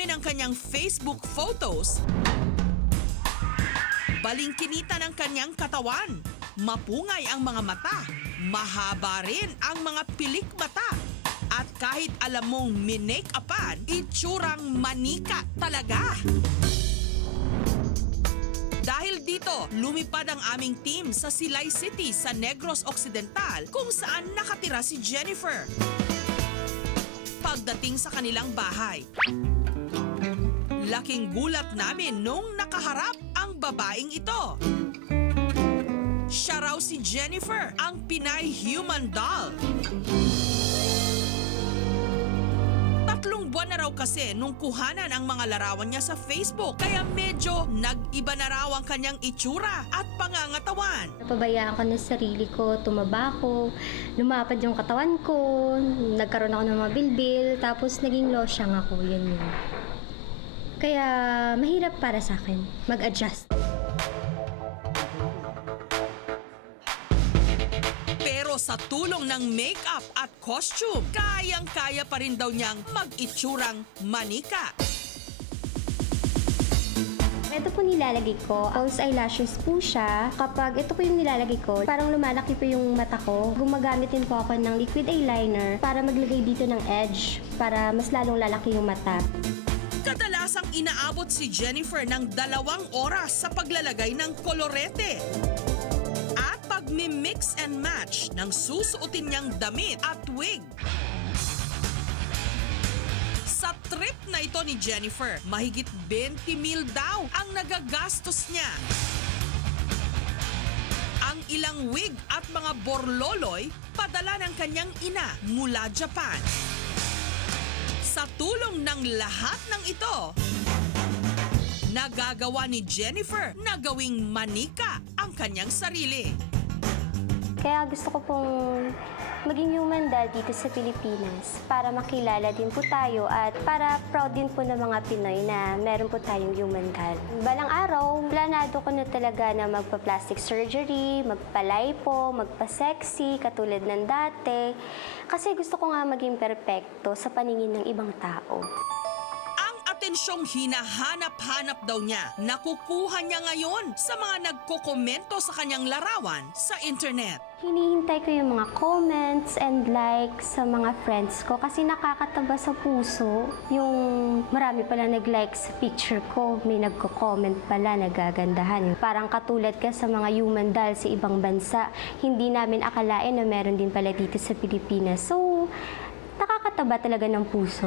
namin ang kanyang Facebook photos. Balingkinita ng kanyang katawan. Mapungay ang mga mata. Mahaba rin ang mga pilik mata. At kahit alam mong minake-upan, itsurang manika talaga. Dahil dito, lumipad ang aming team sa Silay City sa Negros Occidental kung saan nakatira si Jennifer. Pagdating sa kanilang bahay, laking gulat namin nung nakaharap ang babaeng ito. Siya raw si Jennifer, ang Pinay Human Doll. Tatlong buwan na raw kasi nung kuhanan ang mga larawan niya sa Facebook kaya medyo nag-iba na raw ang kanyang itsura at pangangatawan. Napabayaan ko ng sarili ko, tumaba ko, lumapad yung katawan ko, nagkaroon ako ng mga bilbil, tapos naging losyang ako, yun yun. Kaya mahirap para sa akin mag-adjust. Pero sa tulong ng makeup at costume, kayang-kaya pa rin daw niyang mag-itsurang manika. Ito po nilalagay ko, false eyelashes po siya. Kapag ito po yung nilalagay ko, parang lumalaki po yung mata ko. Gumagamit din po ako ng liquid eyeliner para maglagay dito ng edge para mas lalong lalaki yung mata. Kadalasang inaabot si Jennifer ng dalawang oras sa paglalagay ng kolorete. At pag-mix and match ng susuotin niyang damit at wig. Sa trip na ito ni Jennifer, mahigit 20 mil daw ang nagagastos niya. Ang ilang wig at mga borloloy padala ng kanyang ina mula Japan. Sa tulong ng lahat ng ito, nagagawa ni Jennifer na gawing manika ang kanyang sarili. Kaya gusto ko pong maging human doll dito sa Pilipinas para makilala din po tayo at para proud din po ng mga Pinoy na meron po tayong human doll. Balang araw, planado ko na talaga na magpa-plastic surgery, magpa-lipo, magpa-sexy katulad ng dati. Kasi gusto ko nga maging perpekto sa paningin ng ibang tao. Atensyong hinahanap-hanap daw niya, nakukuha niya ngayon sa mga nagkokomento sa kanyang larawan sa internet. Hinihintay ko yung mga comments and likes sa mga friends ko kasi nakakataba sa puso yung marami pala nag-like sa picture ko. May nagko-comment pala, nagagandahan. Parang katulad ka sa mga human doll sa ibang bansa. Hindi namin akalain na meron din pala dito sa Pilipinas. So, nakakataba talaga ng puso.